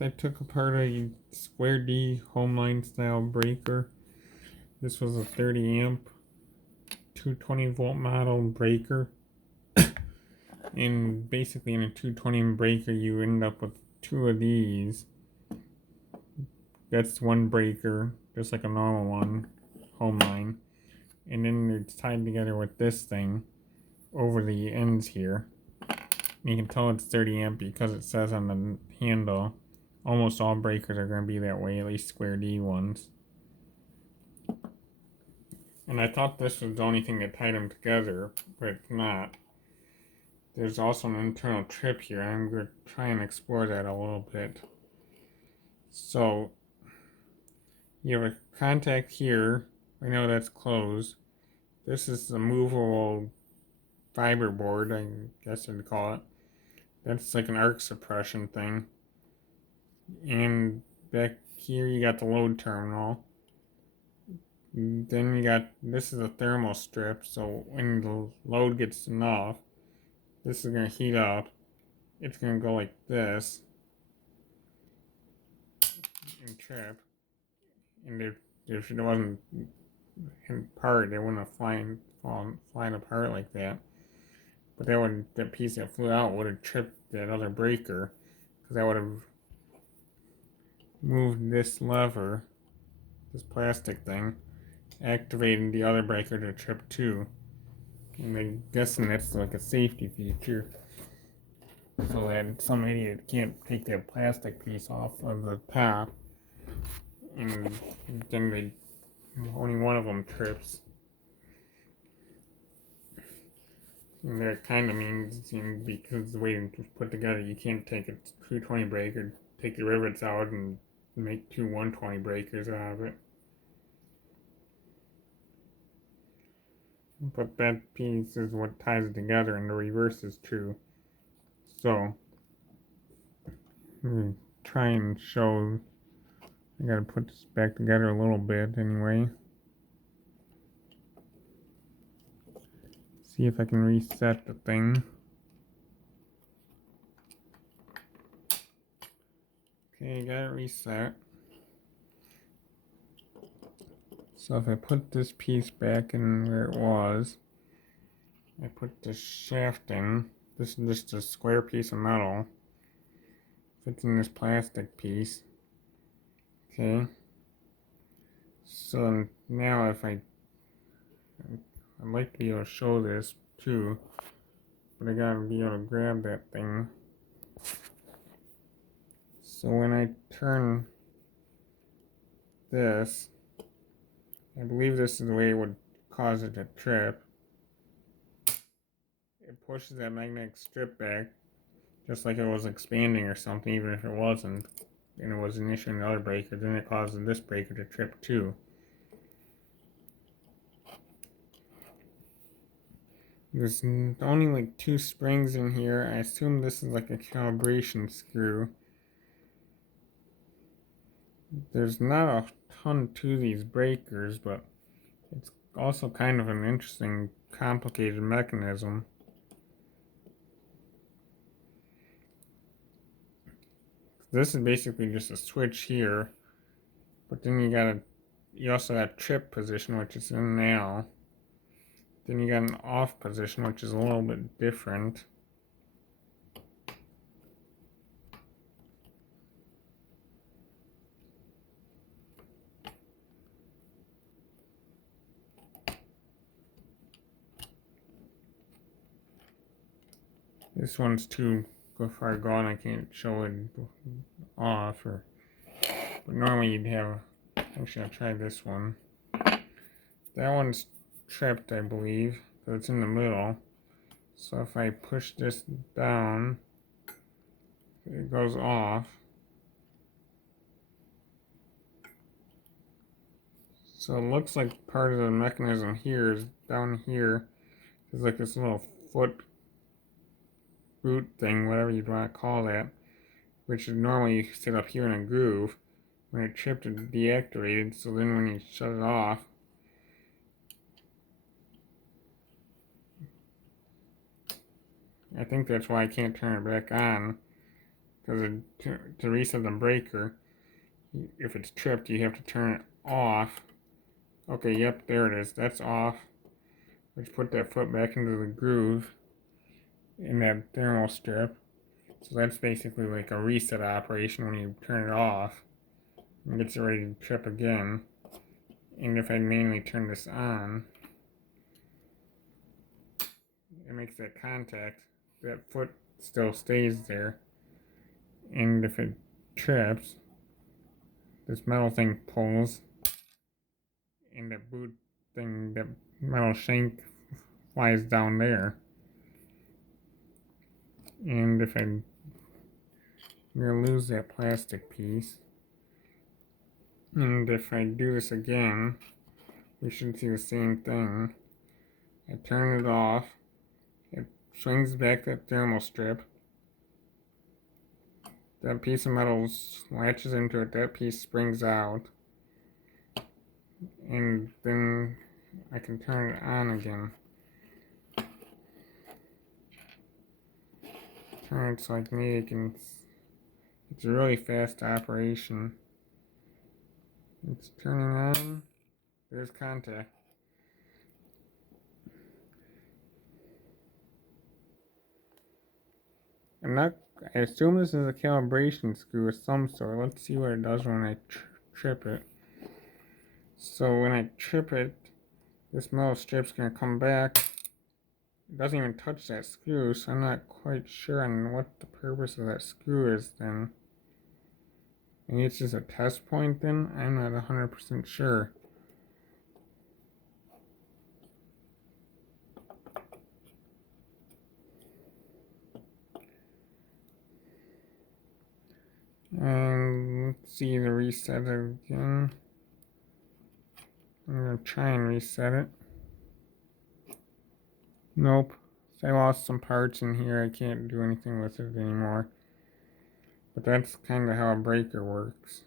I took apart a Square D Homeline style breaker. This was a 30 amp 220 volt model breaker. And basically, in a 220 breaker, you end up with two of these. That's one breaker, just like a normal one, Homeline. And then it's tied together with this thing over the ends here. You can tell it's 30 amp because it says on the handle. Almost all breakers are going to be that way, at least Square D ones. And I thought this was the only thing that tied them together, but it's not. There's also an internal trip here. I'm going to try and explore that a little bit. So, you have a contact here. I know that's closed. This is the movable fiber board, I guess I'd call it. That's like an arc suppression thing. And back here you got the load terminal. Then you got, this is a thermal strip, so when the load gets enough, this is going to heat up. It's going to go like this and trip. And if it wasn't in part, it wouldn't have flying apart like that. But that piece that flew out would have tripped that other breaker, because that would have moved this lever, this plastic thing, activating the other breaker to trip too. And I'm guessing that's like a safety feature, so that some idiot can't take that plastic piece off of the top, and then only one of them trips. And that kind of means, because the way it's put together, you can't take a 220 breaker, take the rivets out, and make two 120 breakers out of it. But that piece is what ties it together, and the reverse is true. So, try and show. I gotta put this back together a little bit anyway. See if I can reset the thing. Okay, got it reset. So if I put this piece back in where it was, I put the shaft in. This is just a square piece of metal. Fits in this plastic piece. Okay. So now I'd like to be able to show this too, but I gotta be able to grab that thing. So when I turn this, I believe this is the way it would cause it to trip. It pushes that magnetic strip back, just like it was expanding or something, even if it wasn't, and it was initiating the other breaker, then it causes this breaker to trip too. There's only like two springs in here. I assume this is like a calibration screw. There's not a ton to these breakers, but it's also kind of an interesting, complicated mechanism. This is basically just a switch here, but then you also got trip position, which is in now. Then you got an off position, which is a little bit different. This one's too far gone, I can't show it off. But normally you'd have, actually I'll try this one. That one's tripped, I believe, but it's in the middle. So if I push this down, it goes off. So it looks like part of the mechanism here is down here. There's like this little foot boot thing, whatever you'd want to call that, which would normally sit up here in a groove. When it tripped, it deactivated, so then when you shut it off, I think that's why I can't turn it back on. because to reset the breaker, if it's tripped, you have to turn it off. Okay, yep, there it is. That's off. Let's put that foot back into the groove in that thermal strip. So that's basically like a reset operation when you turn it off. It gets it ready to trip again. And if I manually turn this on, it makes that contact. That foot still stays there. And if it trips, this metal thing pulls, and that boot thing, that metal shank flies down there. And if I'm gonna lose that plastic piece, and if I do this again, we should see the same thing. I turn it off, it swings back that thermal strip, that piece of metal latches into it, that piece springs out, and then I can turn it on again. Turn it so like me, it's a really fast operation. It's turning on, there's contact. I assume this is a calibration screw of some sort. Let's see what it does when I trip it. So when I trip it, this metal strip's gonna come back. It doesn't even touch that screw, so I'm not quite sure on what the purpose of that screw is then. Maybe it's just a test point then? I'm not 100% sure. And let's see the reset it again. I'm gonna try and reset it. Nope. I lost some parts in here. I can't do anything with it anymore. But that's kind of how a breaker works.